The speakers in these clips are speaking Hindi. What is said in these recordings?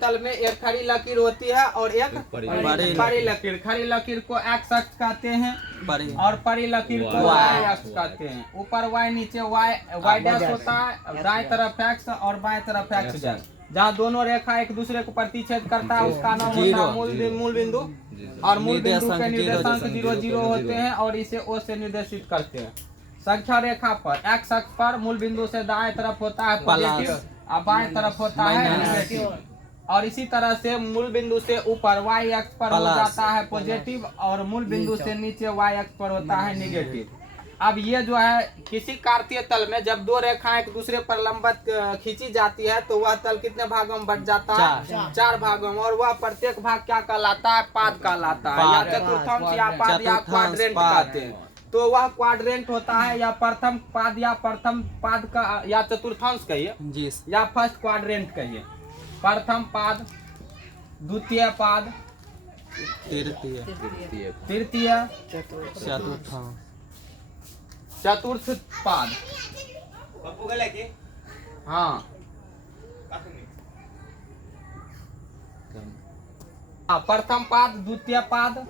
तल में एक खड़ी लकीर होती है और एक बड़ी लकीर। खड़ी लकीर को एक्स अक्ष कहते हैं और बड़ी लकीर को वाई अक्ष कहते हैं। ऊपर वाई नीचे वाई डैश होता है, दाएं तरफ एक्स और बाएं तरफ एक्स डैश। जहाँ दोनों रेखा एक दूसरे को प्रतिच्छेद करता है उसका नाम होता है मूल बिंदु। और मूल बिंदु के निर्देशांक 0 0 होते हैं और इसे O से निर्देशित करते हैं। संख्या रेखा पर एक्स अक्ष पर मूल बिंदु से दाएं तरफ होता है पॉजिटिव और बाएं तरफ होता है नेगेटिव। और इसी तरह से मूल बिंदु से ऊपर वाई अक्ष पर हो जाता है पॉजिटिव और मूल बिंदु से नीचे वाई अक्ष पर होता है नेगेटिव। अब ये जो है किसी कार्तीय तल में जब दो रेखाएं एक दूसरे पर लंबवत खींची जाती है तो वह तल कितने भागों में बट जाता है? 4 भागों में। और वह प्रत्येक भाग क्या कहलाता है? पाद कहलाता है, या चतुर्थांश या पाद या क्वाड्रेंट कहते हैं। तो वह क्वाड्रेंट होता है या प्रथम पाद या प्रथम पाद का या चतुर्थांश कहिए या फर्स्ट क्वाड्रेंट कहिए। प्रथम पाद, द्वितीय पाद, तृतीय, चतुर्थ पाद। हाँ, प्रथम पाद, द्वितीय पाद,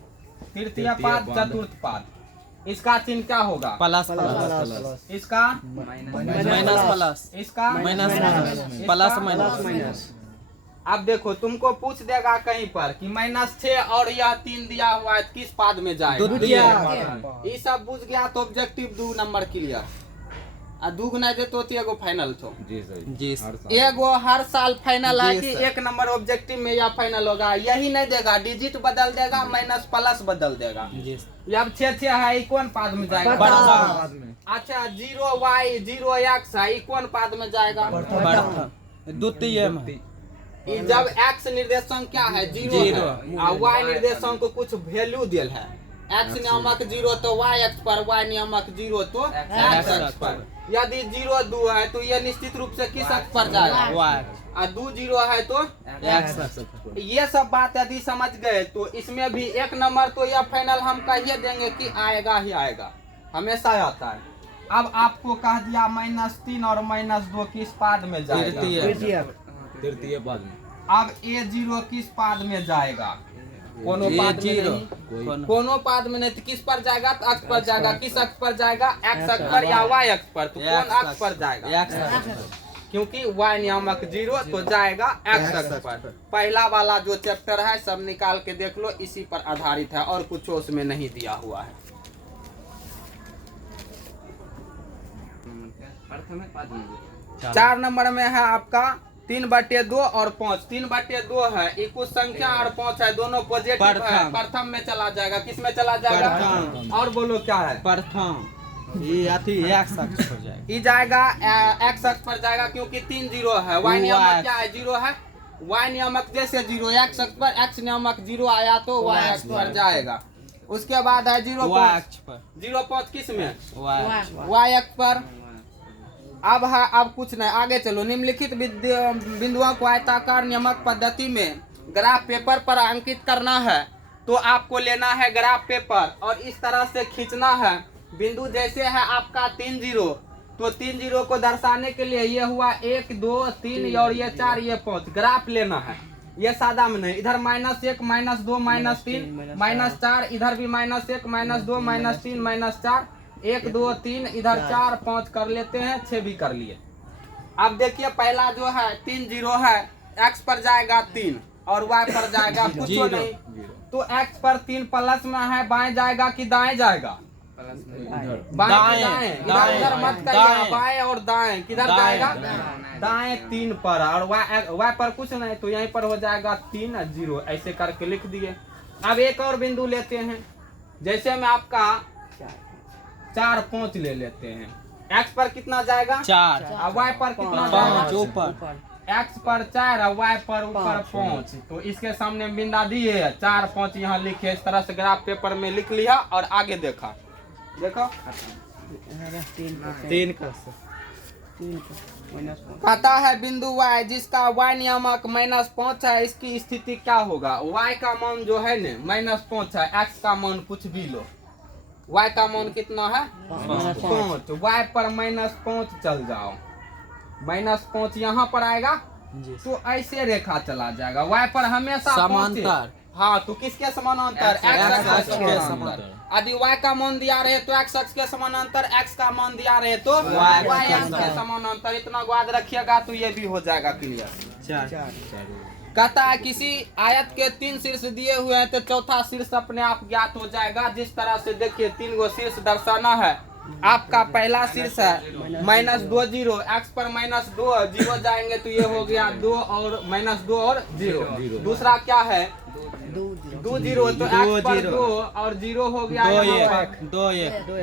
तृतीय पाद, चतुर्थ पाद। इसका चिन्ह क्या होगा? Plus plus. इसका माइनस प्लस। इसका माइनस प्लस माइनस। अब देखो तुमको पूछ देगा कहीं पर कि -6 और यह 3 दिया हुआ है किस पाद में जाएगा? ये सब बुझ गया तो ऑब्जेक्टिव 2 नंबर क्लियर। आ दूग नहीं दे तो एगो फाइनल तो जी एगो हर साल फाइनल है कि 1 नंबर ऑब्जेक्टिव में या फाइनल होगा। यही नहीं देगा, डिजिट बदल देगा, माइनस प्लस बदल देगा। अब 6 है, कौन पाद में जाएगा? अच्छा 0y 0x है, कौन पाद में जाएगा? द्वितीय में। जब x निर्देशांक क्या है? 0 और y निर्देशांक को कुछ वैल्यू दिल है। x नियामक 0 तो y अक्ष पर, y नियामक 0 तो x अक्ष पर। यदि 0 2 है तो यह निश्चित रूप से किस अक्ष पर जाएगा? y। और 2 0 है तो x अक्ष पर। ये सब बात यदि समझ गए तो इसमें भी 1 नंबर तो यह फाइनल हम कहिए देंगे कि आएगा ही आएगा, हमेशा आता है। अब आपको कह दिया -3 और -2 किस पाद में जाएगा? तृतीय पाद में। अब A0 किस पाद में जाएगा? कोनो पाद में नहीं, कोनो पाद में नहीं तो किस पर जाएगा? तो अक्ष पर जाएगा। किस अक्ष पर जाएगा? x अक्ष पर या y अक्ष पर? तो कौन अक्ष पर जाएगा? क्योंकि y नियामक 0 तो जाएगा x अक्ष पर। पहला वाला जो चैप्टर है सब निकाल के देख लो, इसी पर आधारित है और कुछ उसमें नहीं दिया हुआ है। 4 नंबर में है आपका 3/2 और 5। 3/2 है, कुछ संख्या और 5 है, दोनों पॉजिटिव है। प्रथम में चला जाएगा। किस में चला जाएगा? और बोलो क्या है? प्रथम। ये x अक्ष पर जाएगा। ये जाएगा x अक्ष पर जाएगा क्योंकि 3 0 है। y नियामक क्या है? 0 है। y नियामक जैसे 0 x अक्ष पर, x नियामक 0 आया तो y अक्ष पर जाएगा। उसके बाद है 0 5 पर। 0 5 किस में? y अक्ष पर। अब कुछ नहीं, आगे चलो। निम्नलिखित बिंदुओं को आयताकार नियमक पद्धति में ग्राफ पेपर पर अंकित करना है। तो आपको लेना है ग्राफ पेपर और इस तरह से खींचना है। बिंदु जैसे है आपका 3 0, तो 3 0 को दर्शाने के लिए ये हुआ 1 2 3 और ये 4 ये 5। ग्राफ लेना है, ये सादा में नहीं। इधर -1 -2 -3 -4, इधर भी -1 -2 -3 -4, 1 2 3, इधर 4 5 कर लेते हैं, 6 भी कर लिए। अब देखिए पहला जो है 3 0 है, x पर जाएगा 3 और y पर जाएगा कुछ नहीं। तो x पर 3 प्लस में है, बाएं जाएगा कि दाएं जाएगा? बाएं। इधर मत कहिए, बाएं और दाएं किधर जाएगा? दाएं 3 पर। और y पर कुछ नहीं तो यहीं पर हो जाएगा 3 0, ऐसे करके लिख दिए। अब एक और बिंदु लेते हैं, जैसे में आपका 4 5 ले लेते हैं। x पर कितना जाएगा? 4। और y पर कितना जाएगा? x पर 4 और y पर ऊपर 5। तो इसके सामने बिंदा दिए 4 5 यहाँ लिखे। इस तरह से ग्राफ पेपर में लिख लिया और आगे देखा। देखो 3 कहता है बिंदु y जिसका y नियामक -5 है, इसकी स्थिति क्या होगा? y का मान जो है न -5 है, x का मान कुछ भी लो। y का मान कितना है? 5। y पर -5 चल जाओ। -5 यहाँ पर आएगा तो ऐसे रेखा चला जाएगा, y पर हमेशा समांतर। हाँ, तो किसके समानांतर? x अक्ष के समानांतर। यदि y का मान दिया रहे तो x अक्ष के समानांतर, x का मान दिया रहे तो y अक्ष के समानांतर। इतना याद रखिएगा तो ये भी हो जाएगा क्लियर। कहता है किसी आयत के 3 शीर्ष दिए हुए हैं तो चौथा शीर्ष अपने आप ज्ञात हो जाएगा। जिस तरह से देखिए 3 गो शीर्ष दर्शाना है। आपका पहला शीर्ष है -2 0, x पर -2 0 जाएंगे तो ये हो गया 2 और -2 और 0। दूसरा क्या है 2 0, तो x पर 2 और 0 हो गया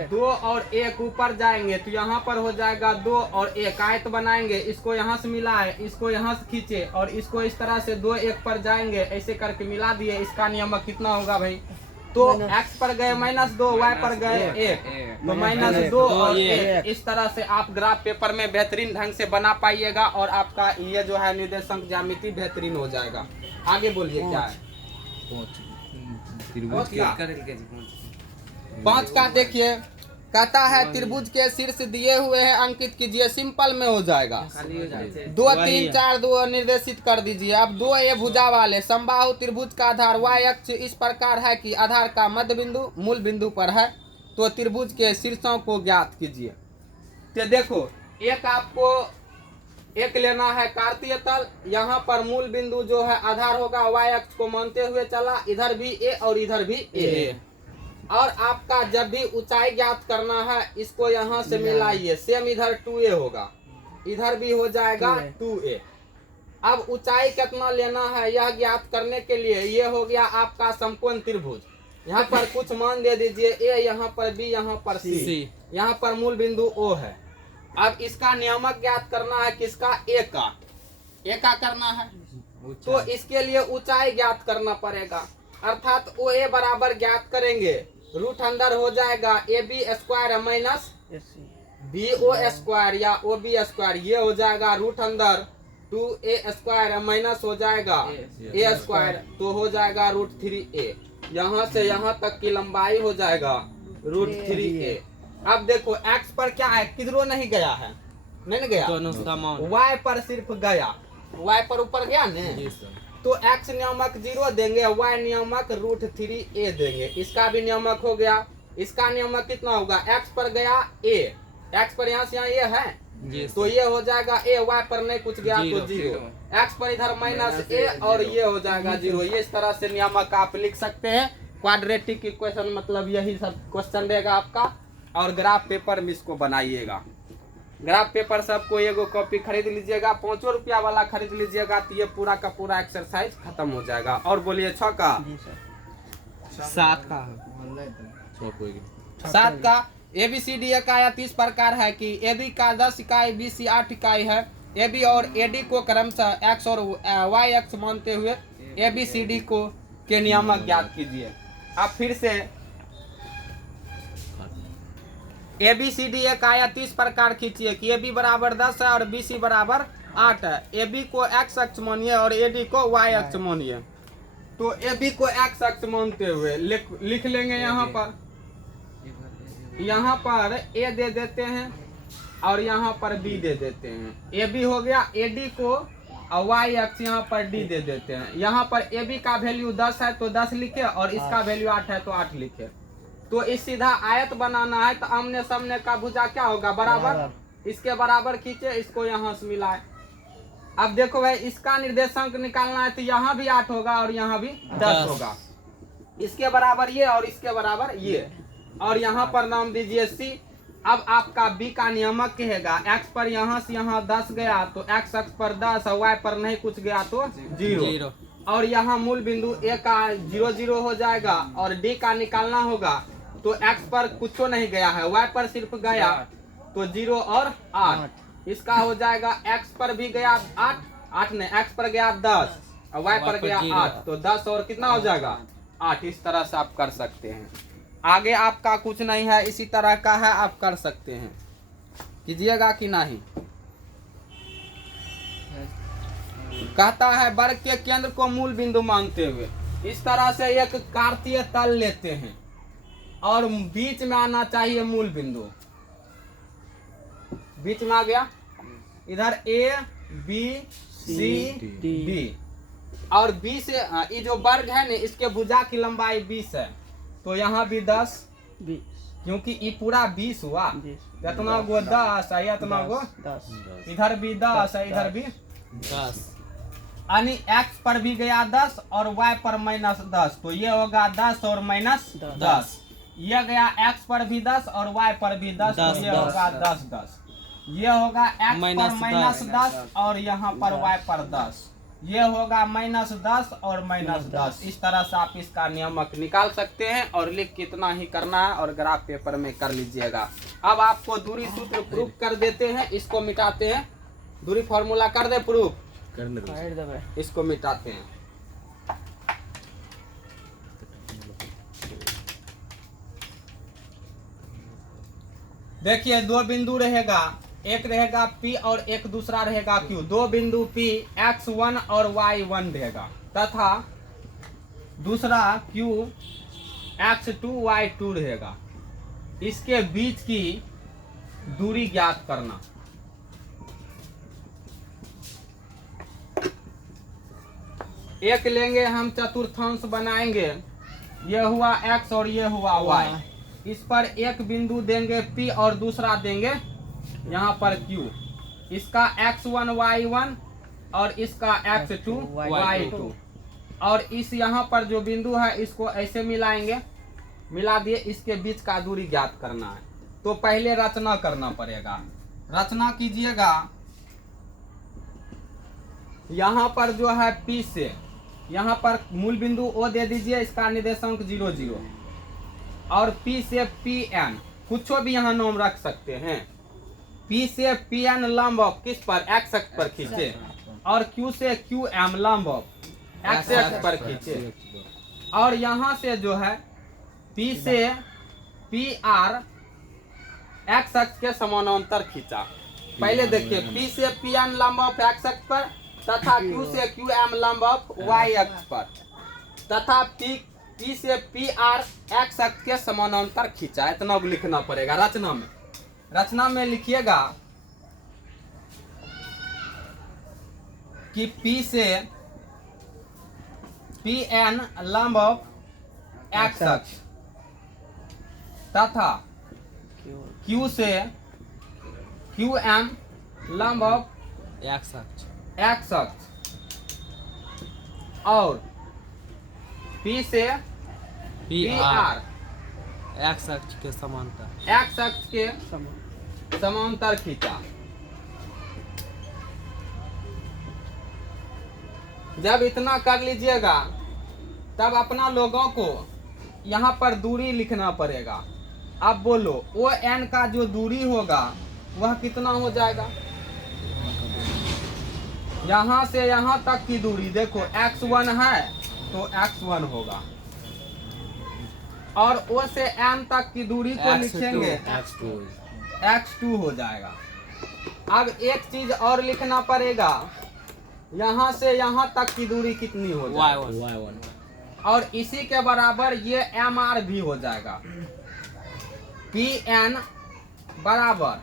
2 और 1 ऊपर जाएंगे तो यहाँ पर हो जाएगा 2 और 1। आयत बनाएंगे, इसको यहाँ से मिलाए, इसको यहाँ से खींचे और इसको इस तरह से 2 1 पर जाएंगे, ऐसे करके मिला दिए। इसका नियमक कितना होगा भाई? तो x पर गए -2, y पर गए 1, तो -2 और 1। इस तरह से आप ग्राफ पेपर में बेहतरीन ढंग से बना पाइएगा और आपका ये जो है निर्देशांक ज्यामिति बेहतरीन हो जाएगा। आगे बोलिए क्या है? 5 का देखिए, कहता है त्रिभुज के शीर्ष दिए हुए हैं, अंकित कीजिए। सिंपल में हो जाएगा 2 3 4 2 निर्देशित कर दीजिए। अब 2 ये भुजा वाले समबाहु त्रिभुज का आधार y अक्ष इस प्रकार है कि आधार का मध्य बिंदु मूल बिंदु पर है, तो त्रिभुज के शीर्षों को ज्ञात कीजिए। तो देखो एक आपको एक लेना है कार्तीय तल, यहाँ पर मूल बिंदु जो है आधार होगा y अक्ष को मानते हुए चला, इधर भी a और इधर भी a। और आपका जब भी ऊंचाई ज्ञात करना है इसको यहाँ से मिलाइए, सेम इधर 2a होगा, इधर भी हो जाएगा 2a। अब ऊंचाई कितना लेना है यह ज्ञात करने के लिए ये हो गया आपका समकोण त्रिभुज। यहाँ पर कुछ मान दे दीजिए, a यहाँ पर b यहाँ पर c, यहाँ पर मूल बिंदु o है। अब इसका नियमक ज्ञात करना है किसका? a का करना है, तो इसके लिए ऊंचाई ज्ञात करना पड़ेगा। अर्थात OA बराबर ज्ञात करेंगे, रूट अंदर हो जाएगा AB square minus BO square या OB स्क्वायर, ये हो जाएगा रूट अंदर 2A स्क्वायर माइनस हो जाएगा A स्क्वायर, तो हो जाएगा √3A। यहाँ से यहाँ तक की लंबाई हो जाएगा √3A। अब देखो x पर क्या है, किधरों नहीं गया है, नहीं गया, y पर सिर्फ गया, y पर ऊपर गया ने, तो x नियामक 0 देंगे, y नियामक √3a देंगे। इसका भी नियामक हो गया। इसका नियामक कितना होगा? x पर गया a, x पर यहाँ से यहाँ ये है तो ये हो जाएगा a, y पर नहीं कुछ गया तो 0, x पर इधर -a और ये हो जाएगा 0। ये इस तरह से नियामक आप लिख सकते हैं। क्वाड्रेटिक इक्वेशन मतलब यही सब क्वेश्चन रहेगा आपका, और ग्राफ पेपर में इसको बनाइएगा। ग्राफ पेपर सबको एगो कॉपी खरीद लीजिएगा, 5 रुपया वाला खरीद लीजिएगा, तो ये पूरा का पूरा एक्सरसाइज खत्म हो जाएगा। और बोलिए 6 का 7 का ABCD का आयत इस प्रकार है कि AB का 10 इकाई, BC 8 इकाई है। AB और AD को क्रमशः x और y अक्ष मानते हुए ABCD को के नियामक ज्ञात कीजिए। अब फिर से ABCD एक आयत इस प्रकार खींचिए कि AB बराबर 10 है और BC बराबर 8 है। AB को x अक्ष मानिए और AD को y अक्ष मानिए। तो AB को x अक्ष मानते हुए लिख लेंगे। यहाँ पर A दे देते हैं और यहाँ पर B दे देते हैं। AB हो गया, AD को और y अक्ष यहाँ पर D दे देते हैं। यहाँ पर AB का वैल्यू 10 है तो 10 लिखे और इसका वैल्यू 8 है तो 8 लिखे। तो इस सीधा आयत बनाना है तो आमने सामने का भुजा क्या होगा? बराबर, इसके बराबर खींचे, इसको यहाँ से मिलाए। अब देखो भाई इसका निर्देशांक निकालना है तो यहाँ भी 8 होगा और यहाँ भी 10 होगा। इसके बराबर ये और इसके बराबर ये, और यहाँ पर नाम दीजिए C। अब आपका B का नियमक कहेगा x पर यहाँ से यहाँ 10 गया तो x अक्ष पर 10 और y पर नहीं कुछ गया तो 0, और यहाँ मूल बिंदु A का 0 0 हो जाएगा और D का निकालना होगा तो x पर कुछ नहीं गया है, y पर सिर्फ गया तो 0 और 8। इसका हो जाएगा x पर भी गया 8 ने, x पर गया 10 और y पर गया 8, तो 10 और कितना हो जाएगा 8। इस तरह से आप कर सकते हैं। आगे आपका कुछ नहीं है, इसी तरह का है, आप कर सकते हैं। कीजिएगा कि नहीं? कहता है वर्ग के केंद्र को मूल बिंदु मानते हुए इस तरह से एक कार्तीय तल लेते हैं और बीच में आना चाहिए मूल बिंदु। बीच में आ गया, इधर A B CD और 20 ये जो वर्ग है ना इसके भुजा की लंबाई 20 है, तो यहाँ भी 10 क्योंकि ये पूरा 20 हुआ, इतना गो 10 है, इतना गो 10, इधर भी 10 है, इधर भी 10, यानी x पर भी गया 10 और y पर -10, तो ये होगा 10 और -10, ये गया x पर भी 10 और y पर भी 10, तो ये होगा 10, ये होगा x पर -10 और यहाँ पर y पर 10, ये होगा -10 और -10। इस तरह से आप इसका नियमक निकाल सकते हैं और लिख कितना ही करना है और ग्राफ पेपर में कर लीजिएगा। अब आपको दूरी सूत्र प्रूफ कर देते हैं, इसको मिटाते हैं, दूरी फॉर्मूला कर दे प्रूफ, इसको मिटाते हैं। देखिए दो बिंदु रहेगा, एक रहेगा P और एक दूसरा रहेगा Q। दो बिंदु P x1 और y1 रहेगा तथा दूसरा Q x2 y2 रहेगा। इसके बीच की दूरी ज्ञात करना। एक लेंगे हम चतुर्थांश बनाएंगे, ये हुआ x और ये हुआ y। इस पर एक बिंदु देंगे P और दूसरा देंगे यहाँ पर Q। इसका x1 y1 और इसका x2 y2, और इस यहाँ पर जो बिंदु है इसको ऐसे मिलाएंगे, मिला दिए, इसके बीच का दूरी ज्ञात करना है। तो पहले रचना करना पड़ेगा, रचना कीजिएगा। यहाँ पर जो है P से यहाँ पर मूल बिंदु O दे दीजिए, इसका निर्देशांक 0 0, और P से Pn कुछ भी यहाँ नाम रख सकते हैं। P से Pn लंब किस पर, x अक्ष पर खींचे, और Q से Qm लंब x अक्ष पर खींचे, और यहाँ से जो है P से Pr x अक्ष के समानांतर खींचा। पहले देखिए P से Pn लंब x अक्ष पर तथा Q से Qm लंब y अक्ष पर, तथा P से Pr x अक्ष के समानांतर खींचा। इतना लिखना पड़ेगा रचना में। रचना में लिखिएगा कि P से Pn लंब x अक्ष तथा Q से Qm लंब x अक्ष, और P से Pr x अक्ष के समांतर, x अक्ष के समांतर खींचा। जब इतना कर लीजिएगा तब अपना लोगों को यहाँ पर दूरी लिखना पड़ेगा। अब बोलो ON का जो दूरी होगा वह कितना हो जाएगा। यहाँ से यहाँ तक की दूरी देखो x1 है तो x1 होगा, और O से M तक की दूरी को लिखेंगे x2 हो जाएगा। अब एक चीज और लिखना पड़ेगा, यहाँ से यहाँ तक की दूरी कितनी हो जाएगी y1, और इसी के बराबर ये MR भी हो जाएगा। Pn बराबर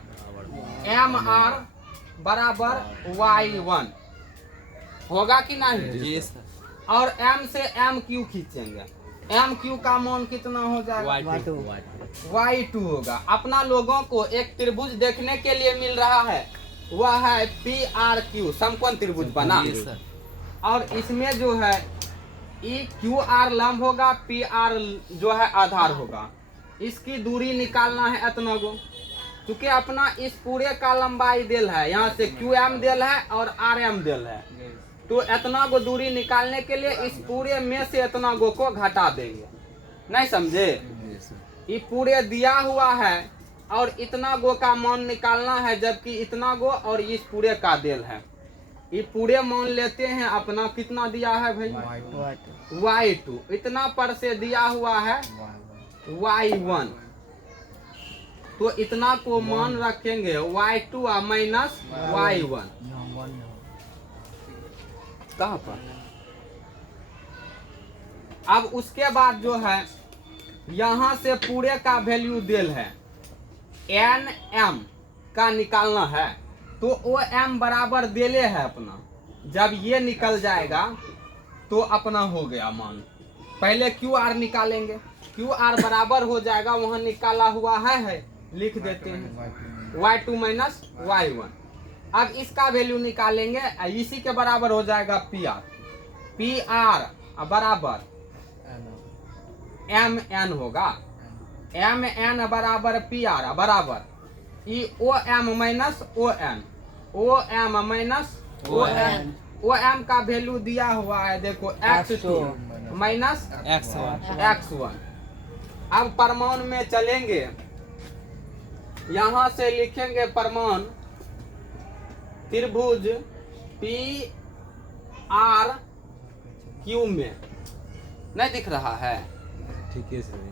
MR बराबर y1 होगा कि नहीं। और M से MQ खींचेंगे, MQ का मान कितना हो जाएगा y2 होगा। अपना लोगों को एक त्रिभुज देखने के लिए मिल रहा है, वह है PRQ, समकोण त्रिभुज बना, और इसमें जो है EQR लंब होगा, PR जो है आधार होगा। इसकी दूरी निकालना है इतना गो, क्योंकि अपना इस पूरे का लंबाई देल है, यहाँ से QM देल है और RM देल है, तो इतना गो दूरी निकालने के लिए इस पूरे में से इतना गो को घटा देंगे। नहीं समझे, ये पूरे दिया हुआ है और इतना गो का मान निकालना है, जबकि इतना गो और इस पूरे का देल है। ये पूरे मान लेते हैं अपना, कितना दिया है भाई y2, इतना पर से दिया हुआ है y1, तो इतना को मान रखेंगे y2 माइनस y1 कहाँ पर। अब उसके बाद जो है यहाँ से पूरे का वैल्यू देल है, NM का निकालना है, तो OM बराबर देले है अपना जब ये निकल जाएगा तो अपना हो गया मान। पहले क्यू आर निकालेंगे, क्यू आर बराबर हो जाएगा, वहां निकाला हुआ है लिख देते हैं y2 माइनस y1। अब इसका वैल्यू निकालेंगे, इसी के बराबर हो जाएगा पी आर बराबर एम एन होगा, एम एन बराबर पी आर बराबर ई O M minus O N, O M minus O N. O M का वैल्यू दिया हुआ है देखो x2 माइनस x1। अब परमाणु में चलेंगे, यहां से लिखेंगे परमाणु त्रिभुज पी आर क्यू में, नहीं दिख रहा है ठीक है सर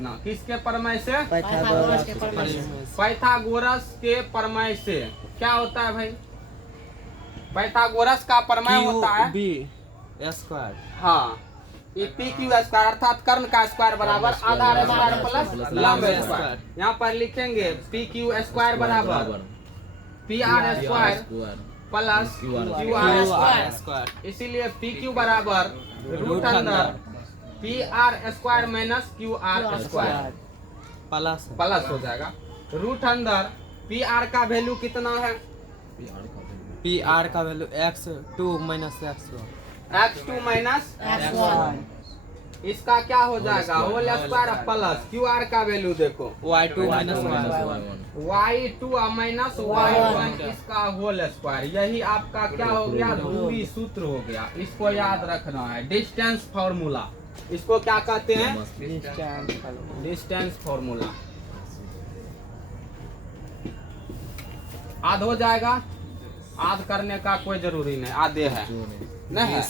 ना, किसके प्रमेय से? पाइथागोरस के पाइथागोरस के प्रमेय से। क्या होता है भाई? पाइथागोरस का प्रमेय होता है बी स्क्वायर। हाँ, ये पी क्यू स्क्वायर अर्थात कर्ण का स्क्वायर बराबर आधार स्क्वायर प्लस लंब स्क्वायर। यहाँ पर लिखेंगे पी क्यू स्क्वायर बराबर P are square plus Q are square. इसीलिए पी क्यू बराबर रूट अंदर P R square minus Q R square plus हो जाएगा रूट अंदर पी आर का वैल्यू कितना है? पी आर का value x2 minus x2 minus इसका क्या हो जाएगा? Whole square plus Q R का वैल्यू देखो y2 minus y2 minus y1 इसका होल स्क्वायर। यही आपका क्या हो गया? दूरी सूत्र हो गया। इसको याद रखना है, डिस्टेंस फॉर्मूला। इसको क्या कहते हैं? Distance formula. आध हो जाएगा, आध करने का कोई जरूरी नहीं, आधे है नहीं है।